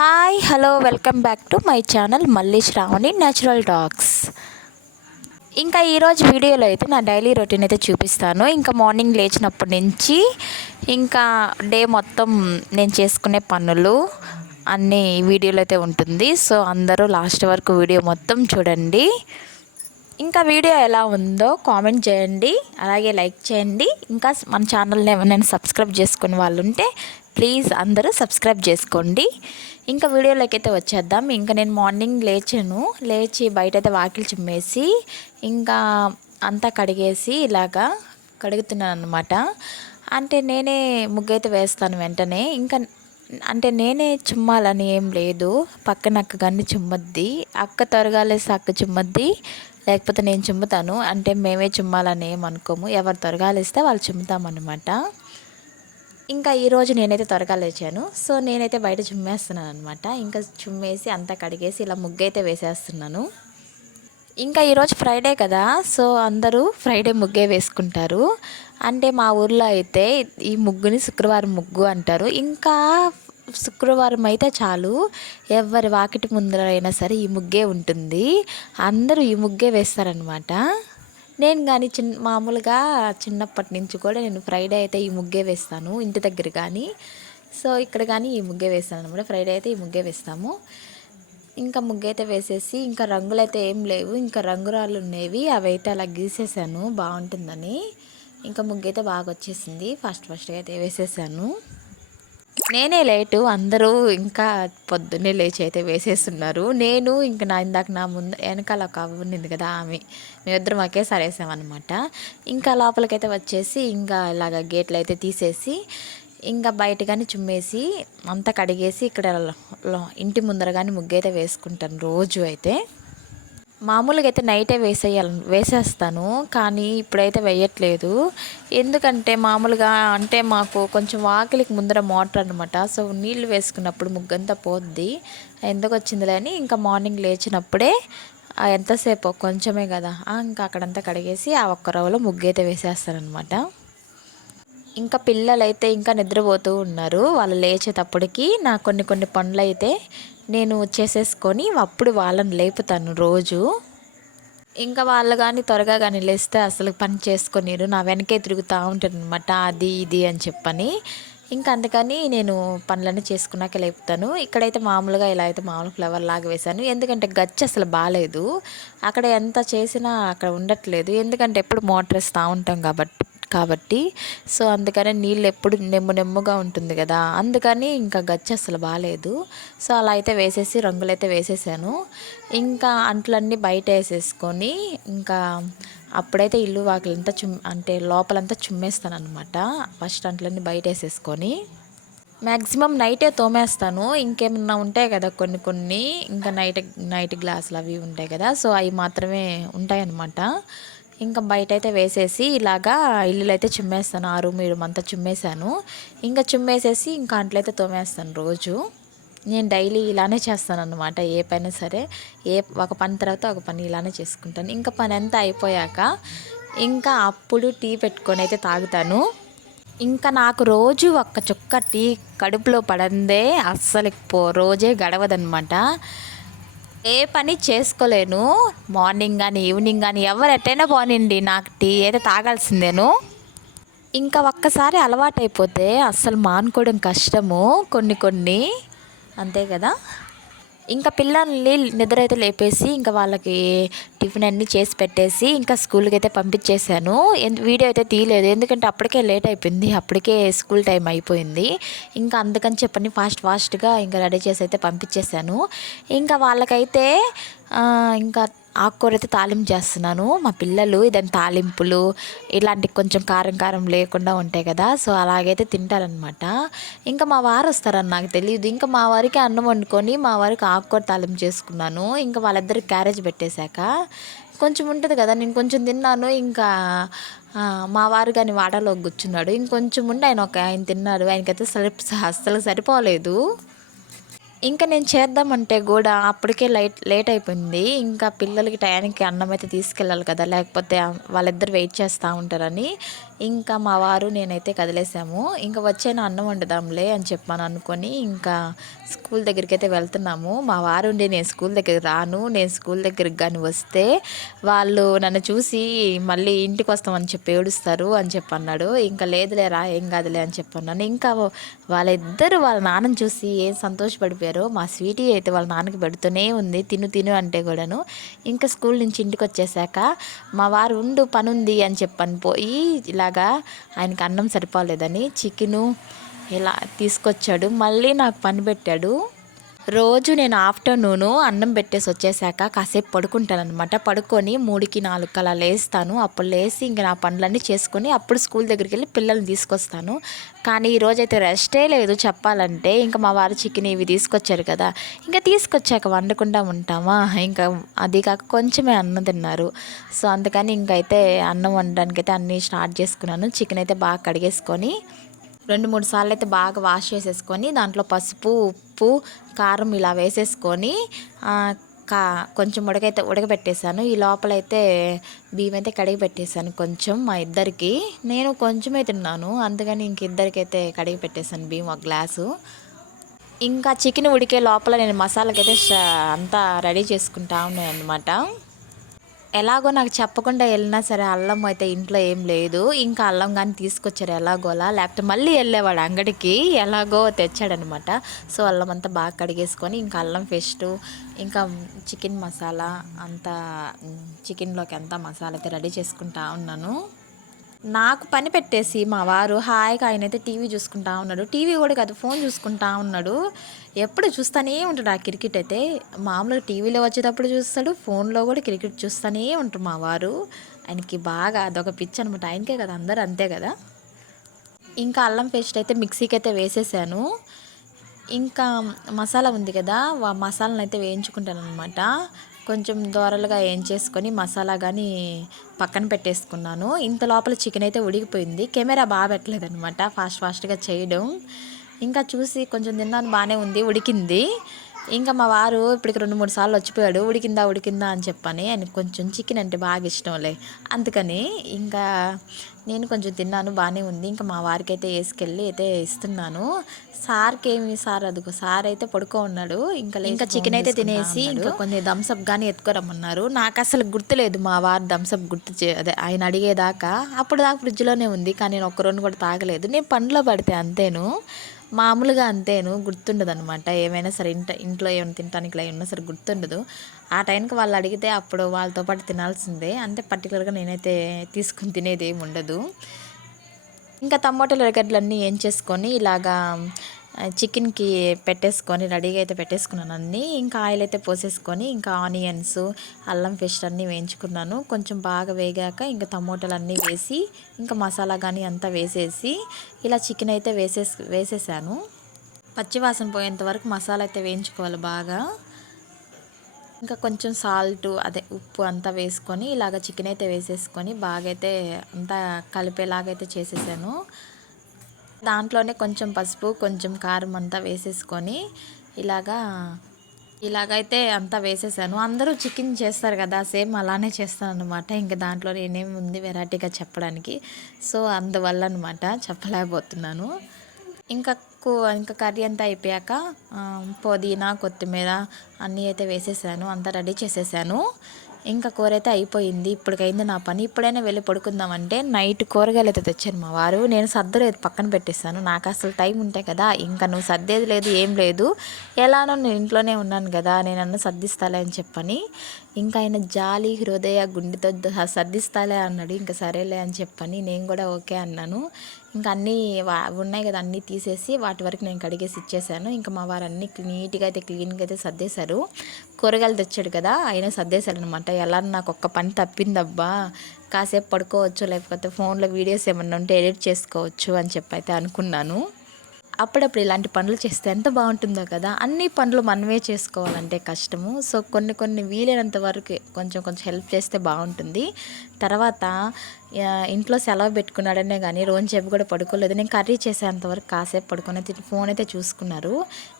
Hi hello welcome back to my channel మళ్ళీ Shravani natural dogs. ఇంకా ఈరోజు వీడియోలో అయితే నా డైలీ రొటీన్ అయితే చూపిస్తాను. ఇంకా మార్నింగ్ లేచినప్పటి నుంచి ఇంకా డే మొత్తం నేను చేసుకునే పనులు అన్నీ వీడియోలో అయితే ఉంటుంది. సో అందరూ లాస్ట్ వరకు వీడియో మొత్తం చూడండి. ఇంకా వీడియో ఎలా ఉందో కామెంట్ చేయండి, అలాగే లైక్ చేయండి. ఇంకా మన ఛానల్ని ఎవరైనా సబ్స్క్రైబ్ చేసుకునే వాళ్ళు ఉంటే ప్లీజ్ అందరూ సబ్స్క్రైబ్ చేసుకోండి. ఇంకా వీడియోలోకి అయితే వచ్చేద్దాం. ఇంకా నేను మార్నింగ్ లేచి బయట అయితే వాకిలి చిమ్మేసి ఇంకా అంతా కడిగేసి ఇలాగా కడుగుతున్నాను అనమాట. అంటే నేనే ముగ్గు అయితే వేస్తాను వెంటనే. ఇంకా అంటే నేనే చిమ్మాలని ఏం లేదు, పక్కన అక్క కానీ చిమ్మద్ది, అక్క త్వరగాలేసి అక్క చిమ్మద్ది, లేకపోతే నేను చిమ్ముతాను. అంటే మేమే చిమ్మాలని ఏం అనుకోము, ఎవరు త్వరగా లేస్తే వాళ్ళు చిమ్ముతామన్నమాట. ఇంకా ఈరోజు నేనైతే త్వరగా లేచాను, సో నేనైతే బయట చిమ్మేస్తున్నాను అనమాట. ఇంకా చిమ్మేసి అంతా కడిగేసి ఇలా ముగ్గు అయితే వేసేస్తున్నాను. ఇంకా ఈరోజు ఫ్రైడే కదా, సో అందరూ ఫ్రైడే ముగ్గే వేసుకుంటారు. అంటే మా ఊర్లో అయితే ఈ ముగ్గుని శుక్రవారం ముగ్గు అంటారు. ఇంకా శుక్రవారం అయితే చాలు, ఎవరి వాకిటి ముందర అయినా సరే ఈ ముగ్గే ఉంటుంది. అందరూ ఈ ముగ్గే వేస్తారనమాట. నేను కానీ మామూలుగా చిన్నప్పటి నుంచి కూడా నేను ఫ్రైడే అయితే ఈ ముగ్గే వేస్తాను ఇంటి దగ్గర కానీ. సో ఇక్కడ కానీ ఈ ముగ్గే వేస్తాను అనమాట. ఫ్రైడే అయితే ఈ ముగ్గే వేస్తాము. ఇంకా ముగ్గు అయితే వేసేసి ఇంకా రంగులు అయితే ఏం లేవు, ఇంకా రంగురాళ్ళు ఉండేవి, అవి అయితే అలా గీసేసాను బాగుంటుందని. ఇంకా ముగ్గు అయితే బాగా వచ్చేసింది. ఫస్ట్గా అయితే వేసేసాను. నేనే లేటు, అందరూ ఇంకా పొద్దున్నే లేచి అయితే వేసేస్తున్నారు. నేను ఇంకా నా ముందు వెనకాల ఒక ఉన్నింది కదా, మేమిద్దరం ఒకేసారి వేసామన్నమాట. ఇంకా లోపలికైతే వచ్చేసి ఇంకా ఇలాగ గేట్లు అయితే తీసేసి ఇంకా బయట కానీ చుమ్మేసి అంతా కడిగేసి ఇక్కడ ఇంటి ముందర కానీ ముగ్గు అయితే వేసుకుంటాను రోజు. అయితే మామూలుగా అయితే నైటే వేసేస్తాను, కానీ ఇప్పుడైతే వేయట్లేదు. ఎందుకంటే మామూలుగా అంటే మాకు కొంచెం వాకిలికి ముందర మోటార్ అనమాట. సో నీళ్ళు వేసుకున్నప్పుడు ముగ్గంతా పోద్ది, ఎందుకు వచ్చిందిలే అని ఇంకా మార్నింగ్ లేచినప్పుడే ఎంతసేపు కొంచెమే కదా, ఇంకా అక్కడంతా కడిగేసి ఆ ఒక్క రవ్వలో ముగ్గు అయితే వేసేస్తానమాట. ఇంకా పిల్లలైతే ఇంకా నిద్రపోతూ ఉన్నారు. వాళ్ళు లేచేటప్పటికి నా కొన్ని పనులు అయితే నేను చేసేసుకొని అప్పుడు వాళ్ళని లేపుతాను రోజు. ఇంకా వాళ్ళు కానీ త్వరగా కానీ లేస్తే అసలు పని చేసుకొనిరు, నా వెనకే తిరుగుతూ ఉంటారు అనమాట, అది ఇది అని చెప్పని. ఇంకా అందుకని నేను పనులన్నీ చేసుకున్నాక లేపుతాను. ఇక్కడైతే మామూలుగా ఇలా అయితే మామూలు ఫ్లవర్ లాగా వేశాను, ఎందుకంటే గచ్చి అసలు బాగాలేదు. అక్కడ ఎంత చేసినా అక్కడ ఉండట్లేదు, ఎందుకంటే ఎప్పుడు మోటార్ వేస్తూ ఉంటాం కాబట్టి. సో అందుకని నీళ్ళు ఎప్పుడు నెమ్ముగా ఉంటుంది కదా, అందుకని ఇంకా గచ్చి అసలు బాగాలేదు. సో అలా అయితే వేసేసి రంగులు అయితే వేసేసాను. ఇంకా అంట్లన్నీ బయట వేసేసుకొని ఇంకా అప్పుడైతే ఇల్లు వాకిలంతా అంటే లోపలంతా చుమ్మేస్తాను అనమాట. ఫస్ట్ అంట్లన్నీ బయట వేసేసుకొని మ్యాక్సిమం నైటే తోమేస్తాను. ఇంకేమన్నా ఉంటాయి కదా కొన్ని ఇంకా నైట్ గ్లాసులు అవి ఉంటాయి కదా, సో అవి మాత్రమే ఉంటాయన్నమాట. ఇంకా బయట అయితే వేసేసి ఇలాగా ఇల్లులు అయితే చుమ్మేస్తాను. ఆ రూమ్ అంతా చుమ్మేసాను. ఇంకా చుమ్మేసేసి ఇంకా అంట్లయితే తోమేస్తాను రోజు. నేను డైలీ ఇలానే చేస్తాను అన్నమాట. ఏ పైనా సరే ఒక పని తర్వాత ఒక పని ఇలానే చేసుకుంటాను. ఇంకా పని అంతా అయిపోయాక ఇంకా అప్పుడు టీ పెట్టుకొని అయితే తాగుతాను. ఇంకా నాకు రోజు ఒక్క చుక్క టీ కడుపులో పడందే అస్సలు రోజే గడవదనమాట. ఏ పని చేసుకోలేను, మార్నింగ్ కానీ ఈవినింగ్ కానీ ఎవరు ఎట్టైనా పోనండి, నాకు టీ అయితే తాగాల్సిందేను. ఇంకా ఒక్కసారి అలవాటైపోతే అస్సలు మానుకోవడం కష్టము, కొన్ని అంతే కదా. ఇంకా పిల్లల్ని నిద్ర అయితే లేపేసి ఇంకా వాళ్ళకి టిఫిన్ అన్నీ చేసి పెట్టేసి ఇంకా స్కూల్కి అయితే పంపించేశాను. వీడియో అయితే తీయలేదు, ఎందుకంటే అప్పటికే లేట్ అయిపోయింది, అప్పటికే స్కూల్ టైం అయిపోయింది. ఇంకా అందుకని చెప్పని ఫాస్ట్గా ఇంకా రెడీ చేసి అయితే పంపించేశాను. ఇంకా వాళ్ళకైతే ఇంకా ఆకుకూర అయితే తాలింపు చేస్తున్నాను. మా పిల్లలు ఇదాని తాలింపులు ఇలాంటి కొంచెం కారం లేకుండా ఉంటాయి కదా, సో అలాగైతే తింటారనమాట. ఇంకా మా వారు వస్తారని నాకు తెలియదు. ఇంకా మా వారికి అన్నం వండుకొని మా వారికి ఆకుకూర తాలింపు చేసుకున్నాను. ఇంకా వాళ్ళిద్దరికి క్యారేజ్ పెట్టేశాక కొంచెం ఉంటుంది కదా, నేను కొంచెం తిన్నాను. ఇంకా మా వారు కానీ వాటలో కూర్చున్నాడు, ఇంకొంచెం ఉండి ఆయన తిన్నాడు. ఆయనకైతే అస్సలు సరిపోలేదు. ఇంకా నేను చేద్దామంటే కూడా అప్పటికే లేట్ అయిపోయింది. ఇంకా పిల్లలకి టయానికి అన్నం అయితే తీసుకెళ్ళాలి కదా, లేకపోతే వాళ్ళిద్దరు వెయిట్ చేస్తూ ఉంటారని ఇంకా మా వారు నేనైతే కదిలేసాము. ఇంకా వచ్చేనా అన్నం వండుదాంలే అని చెప్పాను అనుకొని ఇంకా స్కూల్ దగ్గరికి అయితే వెళ్తున్నాము. మా వారు ఉండి నేను స్కూల్ దగ్గరికి రాను, నేను స్కూల్ దగ్గరికి కానీ వస్తే వాళ్ళు నన్ను చూసి మళ్ళీ ఇంటికి వస్తామని చెప్పి ఏడుస్తారు అని చెప్పి అన్నాడు. ఇంకా లేదులే రా, ఏం కాదులే అని చెప్పన్నాను. ఇంకా వాళ్ళిద్దరూ వాళ్ళ నాన్నని చూసి ఏం సంతోషపడిపోయారో. మా స్వీటీ అయితే వాళ్ళ నాన్నకి పెడుతూనే ఉంది తిను తిను అంటే కూడాను. ఇంకా స్కూల్ నుంచి ఇంటికి వచ్చేసాక మా వారు ఉండు పని ఉంది అని చెప్పని పోయి ఇలాగా ఆయనకి అన్నం సరిపోలేదని చికెను ఇలా తీసుకొచ్చాడు. మళ్ళీ నాకు పని పెట్టాడు. రోజు నేను ఆఫ్టర్నూను అన్నం పెట్టేసి వచ్చేసాక కాసేపు పడుకుంటానమాట. పడుకొని 3కి 4కి అలా లేస్తాను. అప్పుడు లేచి ఇంక నా పనులన్నీ చేసుకొని అప్పుడు స్కూల్ దగ్గరికి వెళ్ళి పిల్లల్ని తీసుకొస్తాను. కానీ ఈరోజైతే రెస్టే లేదు చెప్పాలంటే. ఇంకా మా వారు చికెన్ ఇవి తీసుకొచ్చారు కదా, ఇంకా తీసుకొచ్చాక వండకుండా ఉంటామా. ఇంకా అది కాక కొంచెమే అన్నం తిన్నారు. సో అందుకని ఇంకైతే అన్నం వండడానికైతే అన్నీ స్టార్ట్ చేసుకున్నాను. చికెన్ అయితే బాగా కడిగేసుకొని 2-3 సార్లు అయితే బాగా వాష్ చేసేసుకొని దాంట్లో పసుపు, ఉప్పు, కారం ఇలా వేసేసుకొని కొంచెం ఉడకబెట్టేశాను. ఈ లోపలైతే బియ్యం అయితే కడిగి పెట్టేశాను కొంచెం మా ఇద్దరికి. నేను కొంచెమే తిన్నాను, అందుకని ఇంక ఇద్దరికైతే కడిగి పెట్టేశాను బియ్యం 1 గ్లాసు. ఇంకా చికెన్ ఉడికే లోపల నేను మసాలాకైతే అంతా రెడీ చేసుకుంటా ఉన్నాను అనమాట. ఎలాగో నాకు చెప్పకుండా వెళ్ళినా సరే అల్లం అయితే ఇంట్లో ఏం లేదు. ఇంకా అల్లం కానీ తీసుకొచ్చారు ఎలాగోలా, లేకపోతే మళ్ళీ వెళ్ళేవాడు అంగడికి, ఎలాగో తెచ్చాడనమాట. సో అల్లం అంతా బాగా కడిగేసుకొని ఇంకా అల్లం పేస్ట్, ఇంకా చికెన్ మసాలా అంతా చికెన్లోకి అంతా మసాలా అయితే రెడీ చేసుకుంటా ఉన్నాను. నాకు పని పెట్టేసి మా వారు హాయిగా ఆయనైతే టీవీ చూసుకుంటా ఉన్నాడు. టీవీ కూడా కాదు, ఫోన్ చూసుకుంటా ఉన్నాడు. ఎప్పుడు చూస్తూనే ఉంటాడు ఆ క్రికెట్ అయితే. మామూలుగా టీవీలో వచ్చేటప్పుడు చూస్తాడు, ఫోన్లో కూడా క్రికెట్ చూస్తూనే ఉంటాడు మా వారు. ఆయనకి బాగా అదొక పిచ్చి అనమాట. ఆయనకే కదా, అందరూ అంతే కదా. ఇంకా అల్లం పేస్ట్ అయితే మిక్సీకి అయితే వేసేసాను. ఇంకా మసాలా ఉంది కదా, మసాలాను అయితే వేయించుకుంటాను అనమాట. కొంచెం దోరలుగా వేయించేసుకొని మసాలా కానీ పక్కన పెట్టేసుకున్నాను. ఇంత లోపల చికెన్ అయితే ఉడికిపోయింది. కెమెరా బాగా పెట్టలేదనమాట, ఫాస్ట్గా చేయడం. ఇంకా చూసి కొంచెం తిన్నాను, బాగానే ఉంది, ఉడికింది. ఇంకా మా వారు ఇప్పటికి 2-3 సార్లు వచ్చిపోయాడు ఉడికిందా అని చెప్పని. ఆయనకు కొంచెం చికెన్ అంటే బాగా ఇష్టంలే, అందుకని ఇంకా నేను కొంచెం తిన్నాను, బాగానే ఉంది. ఇంకా మా వారికి అయితే వేసుకెళ్ళి అయితే ఇస్తున్నాను. సార్ అదిగో సార్ అయితే పడుకో ఉన్నాడు. ఇంకా చికెన్ అయితే తినేసి ఇంకా కొన్ని థమ్స్అప్ కానీ ఎత్తుకోరమ్మన్నారు. నాకు అసలు గుర్తులేదు మా వారు థమ్స్అప్ అదే ఆయన అడిగేదాకా. అప్పుడు దాకా ఫ్రిడ్జ్లోనే ఉంది, కానీ నేను ఒక్క రెండు కూడా తాగలేదు. నేను పనిలో పడితే అంతేను, మామూలుగా అంతేను, గుర్తుండదు అనమాట. ఏమైనా సరే ఇంట్లో ఏమైనా తినడానికి ఇలా ఉన్నా సరే గుర్తుండదు. ఆ టైంకి వాళ్ళు అడిగితే అప్పుడు వాళ్ళతో పాటు తినాల్సిందే, అంటే పర్టికులర్గా నేనైతే తీసుకుని తినేది ఏమి ఉండదు. ఇంకా టమాటాలు ఎర్రగడ్డలన్నీ ఏం చేసుకొని ఇలాగా చికెన్కి పెట్టేసుకొని రెడీగా అయితే పెట్టేసుకున్నాను అన్నీ. ఇంకా ఆయిల్ అయితే పోసేసుకొని ఇంకా ఆనియన్స్, అల్లం పేస్ట్ అన్నీ వేయించుకున్నాను. కొంచెం బాగా వేగాక ఇంకా టమోటాలు అన్నీ వేసి ఇంకా మసాలా కానీ అంతా వేసేసి ఇలా చికెన్ అయితే వేసేసాను. పచ్చివాసన పోయేంత వరకు మసాలా అయితే వేయించుకోవాలి బాగా. ఇంకా కొంచెం సాల్ట్ అదే ఉప్పు అంతా వేసుకొని ఇలాగ చికెన్ అయితే వేసేసుకొని బాగా అయితే అంతా కలిపేలాగైతే చేసేసాను. దాంట్లోనే కొంచెం పసుపు, కొంచెం కారం అంతా వేసేసుకొని ఇలాగైతే అంతా వేసేసాను. అందరూ చికెన్ చేస్తారు కదా, సేమ్ అలానే చేస్తాను అనమాట. ఇంకా దాంట్లో నేనేమి ఉంది వెరైటీగా చెప్పడానికి, సో అందువల్ల అనమాట చెప్పలేకపోతున్నాను. ఇంకా కర్రీ అంతా అయిపోయాక పుదీనా, కొత్తిమీర అన్నీ అయితే వేసేసాను, అంతా రెడీ చేసేసాను. ఇంకా కూర అయితే అయిపోయింది. ఇప్పటికైంది నా పని. ఇప్పుడైనా వెళ్ళి పడుకుందామంటే నైట్ కూరగాయలు అయితే తెచ్చాను మా వారు. నేను సర్దలేదు, పక్కన పెట్టేస్తాను. నాకు అసలు టైం ఉంటాయి కదా, ఇంకా నువ్వు సర్దేది లేదు ఏం లేదు, ఎలానో నేను ఇంట్లోనే ఉన్నాను కదా, నేను సర్దిస్తాలే అని చెప్పని. ఇంకా ఆయన జాలి హృదయ గుండెతో సర్దిస్తాలే అన్నాడు. ఇంకా సరేలే అని చెప్పని నేను కూడా ఓకే అన్నాను. ఇంకా అన్నీ ఉన్నాయి కదా, అన్నీ తీసేసి వాటి వరకు నేను కడిగేసి ఇచ్చేసాను. ఇంకా మా వారు అన్నీ నీట్గా అయితే క్లీన్గా అయితే సర్దేశారు. కూరగాయలు తెచ్చాడు కదా, ఆయన సర్దేశాడు అనమాట. ఎలా నాకు ఒక్క పని తప్పిందబ్బా, కాసేపు పడుకోవచ్చు, లేకపోతే ఫోన్లో వీడియోస్ ఏమన్నా ఉంటే ఎడిట్ చేసుకోవచ్చు అని చెప్పి అయితే అనుకున్నాను. అప్పుడప్పుడు ఇలాంటి పనులు చేస్తే ఎంత బాగుంటుందో కదా. అన్ని పనులు మనమే చేసుకోవాలంటే కష్టము. సో కొన్ని వీలైనంత వరకు కొంచెం హెల్ప్ చేస్తే బాగుంటుంది. తర్వాత ఇంట్లో సెలవు పెట్టుకున్నాడనే కానీ రోజుసేపు కూడా పడుకోలేదు. నేను కర్రీ చేసేంతవరకు కాసేపు పడుకొని ఫోన్ అయితే చూసుకున్నారు.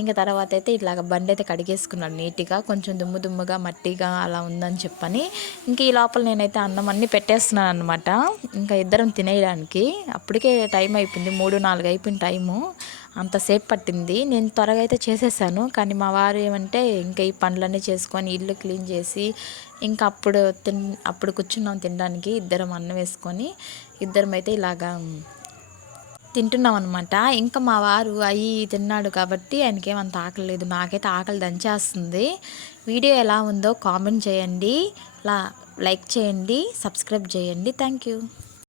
ఇంకా తర్వాత అయితే ఇట్లాగ బండి అయితే కడిగేసుకున్నాడు నీట్గా, కొంచెం దుమ్ము దుమ్ముగా మట్టిగా అలా ఉందని చెప్పని. ఇంక ఈ లోపల నేనైతే అన్నం అన్నీ పెట్టేస్తున్నాను అనమాట, ఇంకా ఇద్దరం తినేయడానికి. అప్పటికే టైం అయిపోయింది, 3-4 అయిపోయింది టైము. అంతసేపు పట్టింది. నేను త్వరగా అయితే చేసేసాను, కానీ మా వారు ఏమంటే ఇంకా ఈ పనులన్నీ చేసుకొని ఇల్లు క్లీన్ చేసి ఇంకా అప్పుడు కూర్చున్నాం తినడానికి. ఇద్దరం అన్నం వేసుకొని ఇద్దరం అయితే ఇలాగా తింటున్నాం అనమాట. ఇంకా మా వారు అవి తిన్నాడు కాబట్టి ఆయనకేమంత ఆకలి లేదు. నాకైతే ఆకలి దంచేస్తుంది. వీడియో ఎలా ఉందో కామెంట్ చేయండి, లైక్ చేయండి, సబ్స్క్రైబ్ చేయండి. Thank you.